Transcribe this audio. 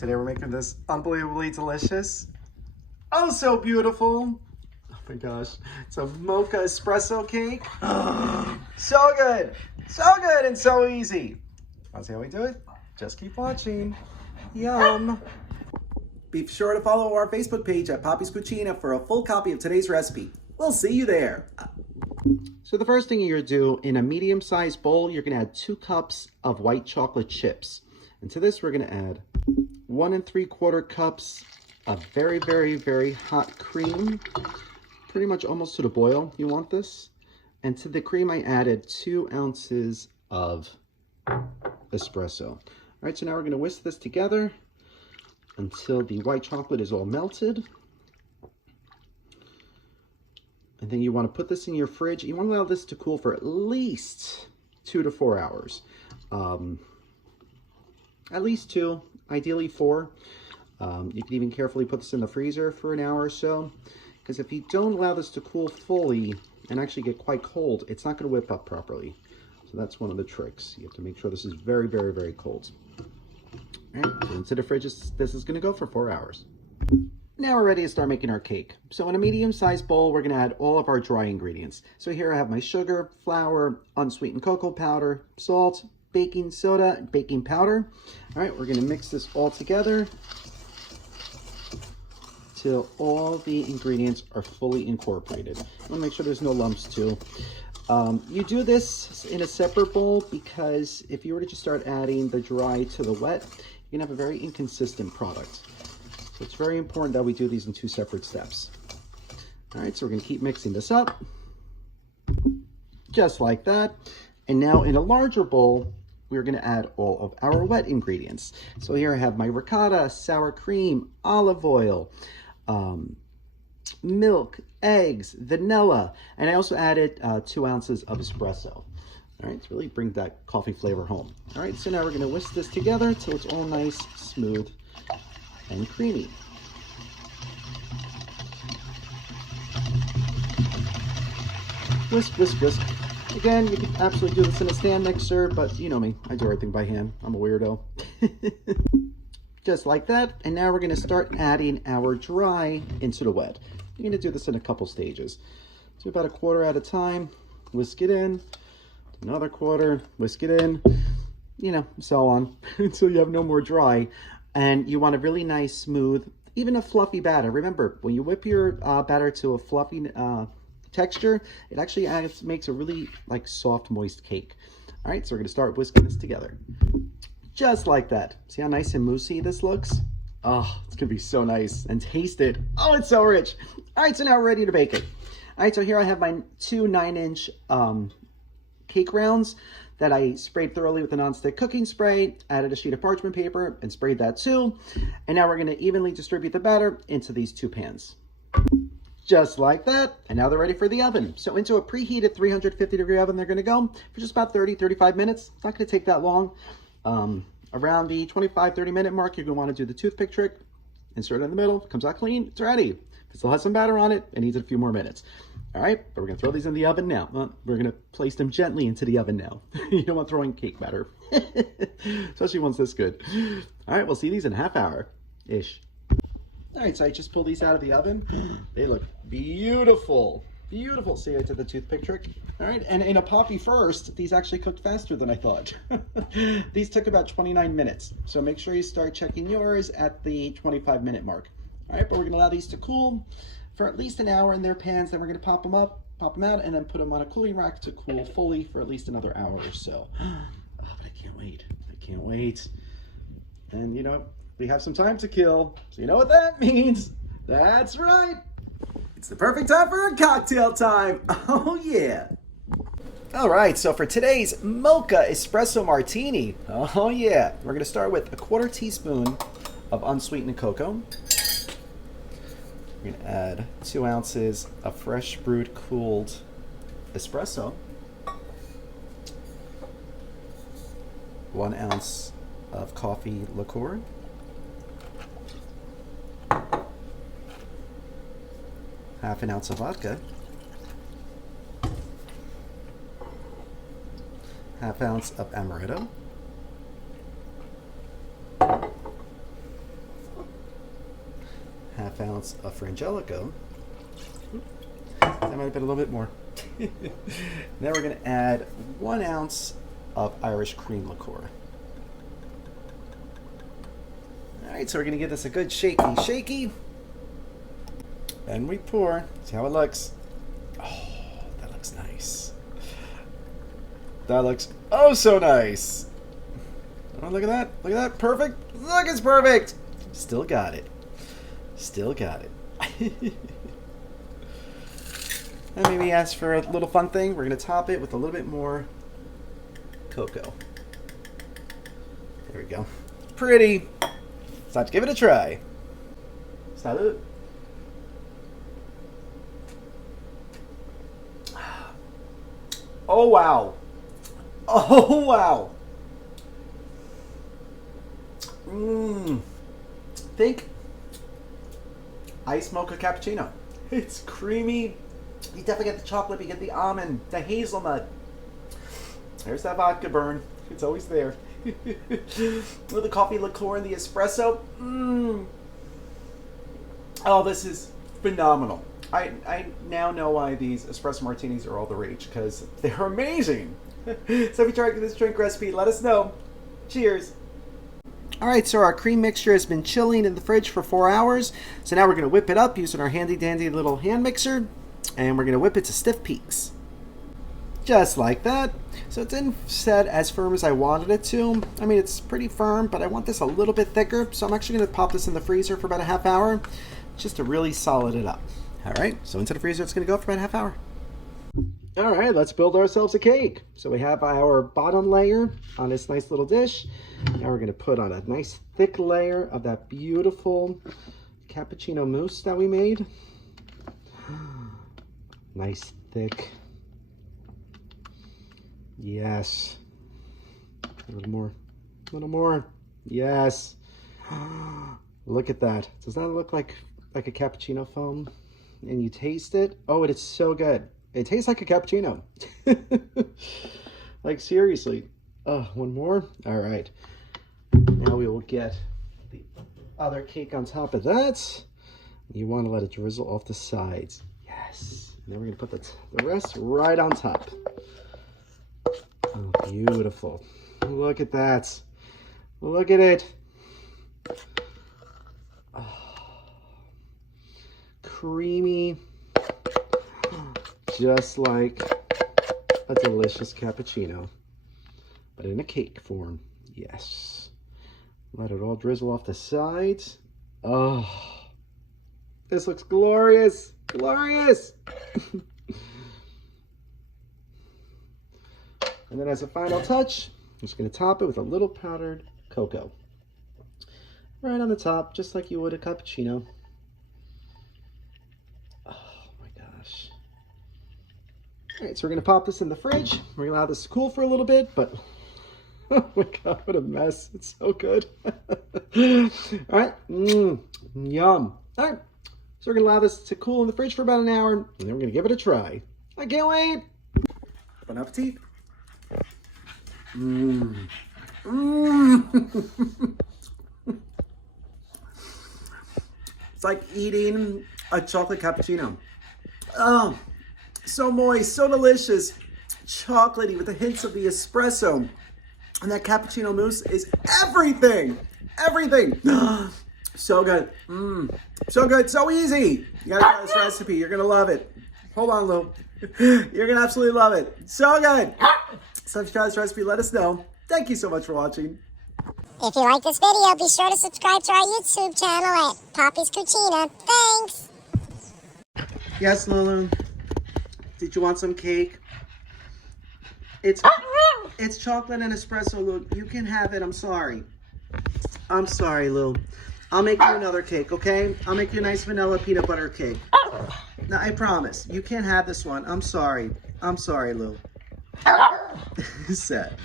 Today we're making this unbelievably delicious, oh so beautiful, oh my gosh, it's a mocha espresso cake. So good and so easy. Want to see how we do it? Just keep watching. Yum. Be sure to follow our Facebook page at Poppy's Cucina for a full copy of today's recipe. We'll see you there. So the first thing you're going to do, in a medium-sized bowl, you're going to add 2 cups of white chocolate chips. And to this, we're going to add 1 3/4 cups of very, very, very hot cream. Pretty much almost to the boil, you want this. And to the cream, I added 2 ounces of espresso. All right, so now we're going to whisk this together until the white chocolate is all melted. And then you want to put this in your fridge. You want to allow this to cool for at least 2 to 4 hours. At least 2, ideally 4. You can even carefully put this in the freezer for an hour or so, because if you don't allow this to cool fully and actually get quite cold, it's not going to whip up properly. So that's one of the tricks. You have to make sure this is very, very, very cold. All right, so into the fridge, this is going to go for 4 hours. Now we're ready to start making our cake. So in a medium-sized bowl, we're going to add all of our dry ingredients. So here I have my sugar, flour, unsweetened cocoa powder, salt, baking soda, baking powder. All right, we're going to mix this all together till all the ingredients are fully incorporated. I want to make sure there's no lumps too. You do this in a separate bowl because if you were to just start adding the dry to the wet, you're going to have a very inconsistent product. So it's very important that we do these in 2 separate steps. All right, so we're going to keep mixing this up just like that. And now in a larger bowl, we're going to add all of our wet ingredients. So here I have my ricotta, sour cream, olive oil, milk, eggs, vanilla, and I also added 2 ounces of espresso. All right, to really bring that coffee flavor home. All right, so now we're going to whisk this together till it's all nice, smooth, and creamy. Whisk, whisk, whisk. Again, you can absolutely do this in a stand mixer, but you know me, I do everything by hand. I'm a weirdo. Just like that. And now we're going to start adding our dry into the wet. You're going to do this in a couple stages. Do about 1/4 at a time. Whisk it in. Another 1/4. Whisk it in. You know, so on until you have no more dry. And you want a really nice, smooth, even a fluffy batter. Remember, when you whip your batter to a fluffy texture, it actually makes a really soft, moist cake. All right, so we're going to start whisking this together. Just like that. See how nice and moussey this looks? Oh, it's going to be so nice. And taste it. Oh, it's so rich. All right, so now we're ready to bake it. All right, so here I have my 2 9-inch cake rounds that I sprayed thoroughly with a nonstick cooking spray, added a sheet of parchment paper, and sprayed that too. And now we're going to evenly distribute the batter into these 2 pans. Just like that. And now they're ready for the oven. So into a preheated 350-degree oven, they're going to go for just about 30-35 minutes. It's not going to take that long. Around the 25-30 minute mark, you're going to want to do the toothpick trick. Insert it in the middle. Comes out clean. It's ready. If it still has some batter on it, it needs a few more minutes. All right, but we're going to throw these in the oven now. We're going to place them gently into the oven now. You don't want throwing cake batter, especially once this good. All right, we'll see these in a half hour-ish. All right, so I just pulled these out of the oven. They look beautiful. Beautiful. See, I did the toothpick trick. All right, and in a Poppy first, these actually cooked faster than I thought. These took about 29 minutes. So make sure you start checking yours at the 25-minute mark. All right, but we're going to allow these to cool for at least an hour in their pans. Then we're going to pop them out, and then put them on a cooling rack to cool fully for at least another hour or so. Oh, but I can't wait. I can't wait. And you know, we have some time to kill. So you know what that means? That's right. It's the perfect time for a cocktail time. Oh yeah. All right, so for today's Mocha Espresso Martini, oh yeah, we're going to start with a 1/4 teaspoon of unsweetened cocoa. We're going to add 2 ounces of fresh brewed cooled espresso, 1 ounce of coffee liqueur, half an ounce of vodka, half ounce of amaretto, 1/2 ounce of Frangelico. That might have been a little bit more. Now we're going to add 1 ounce of Irish cream liqueur. All right, so we're going to give this a good shaky. And we pour. See how it looks. Oh, that looks nice. That looks oh so nice. Oh, look at that. Look at that. Perfect. Look, it's perfect. Still got it. Still got it. And maybe ask for a little fun thing. We're going to top it with a little bit more cocoa. There we go. Pretty. It's time to give it a try. Salud. Oh, wow. Oh, wow. Think iced mocha cappuccino. It's creamy. You definitely get the chocolate, you get the almond, the hazelnut. There's that vodka burn. It's always there. With the coffee liqueur and the espresso. Oh, this is phenomenal. I now know why these espresso martinis are all the rage, because they're amazing. So if you try this drink recipe, let us know. Cheers. All right, so our cream mixture has been chilling in the fridge for 4 hours. So now we're going to whip it up using our handy dandy little hand mixer. And we're going to whip it to stiff peaks. Just like that. So it didn't set as firm as I wanted it to. I mean, it's pretty firm, but I want this a little bit thicker. So I'm actually going to pop this in the freezer for about a ½ hour just to really solid it up. All right, so into the freezer it's going to go for about a ½ hour. All right, let's build ourselves a cake. So we have our bottom layer on this nice little dish. Now we're going to put on a nice thick layer of that beautiful cappuccino mousse that we made. Nice thick. Yes. A little more. A little more. Yes. Look at that. Does that look like a cappuccino foam? And you taste it. Oh, it is so good. It tastes like a cappuccino. Like seriously. Oh, one more. All right. Now we will get the other cake on top of that. You want to let it drizzle off the sides. Yes. And then we're going to put the rest right on top. Oh, beautiful. Look at that. Look at it. Oh, creamy. Just like a delicious cappuccino, but in a cake form. Yes. Let it all drizzle off the sides. Oh, this looks glorious. Glorious. And then as a final touch, I'm just going to top it with a little powdered cocoa. Right on the top, just like you would a cappuccino. Oh my gosh. All right, so we're going to pop this in the fridge. We're going to allow this to cool for a little bit, but oh my God, what a mess. It's so good. All right. Yum. All right. So we're going to allow this to cool in the fridge for about an hour, and then we're going to give it a try. I can't wait. Bon appetit. It's like eating a chocolate cappuccino. Oh, so moist, so delicious. Chocolatey with the hints of the espresso. And that cappuccino mousse is everything. Everything. So good. So good. So easy. You gotta try this recipe. You're gonna love it. Hold on, Lou. You're gonna absolutely love it. So good. So if you try this recipe, let us know. Thank you so much for watching. If you like this video, be sure to subscribe to our YouTube channel at Poppy's Cucina. Thanks. Yes, Lulu. Did you want some cake? It's chocolate and espresso, Lou. You can have it. I'm sorry. I'm sorry, Lou. I'll make you another cake, okay? I'll make you a nice vanilla peanut butter cake. Now, I promise. You can't have this one. I'm sorry. I'm sorry, Lou. Sad.